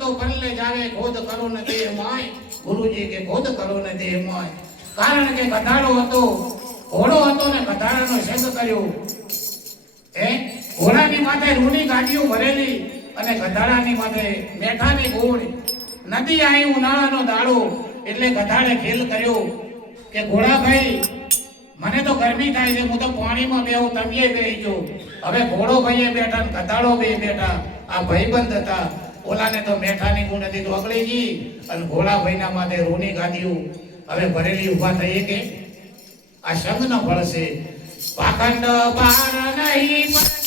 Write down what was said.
તો પરલે જાવે ખોદ કરો ન દે માય. ગુરુજી કે ખોદ કરો ન દે માય. કારણ કે ગધાડો હતો, ઘોડો હતો ને ગધાડાનો શેક કર્યો. એ ઘોડાની માથે રૂની ગાડીઓ ભરેલી અને ગધાડાની માથે મેઠાની ગોળ. નદી આવી ઉનાળાનો દાડો, એટલે ગધાડે ખેલ કર્યો કે, ઘોડાભાઈ, મને તો ગરમી થાય છે, હું તો પાણીમાં બેહું તમે બેહી હવે ઘોડો ભાઈએ બેઠા ગધાડો બે બેઠા. આ ભાઈબંધ હતા. ઓલાને તો મેઠાની ગુણ હતી, તો અગળી ગઈ. અને ભોળા ભાઈના માથે રોની ગાદીઓ હવે ભરેલી ઊભા થઈએ કે? આ સંઘ ન ફળશે પાખંડ પાર નહીં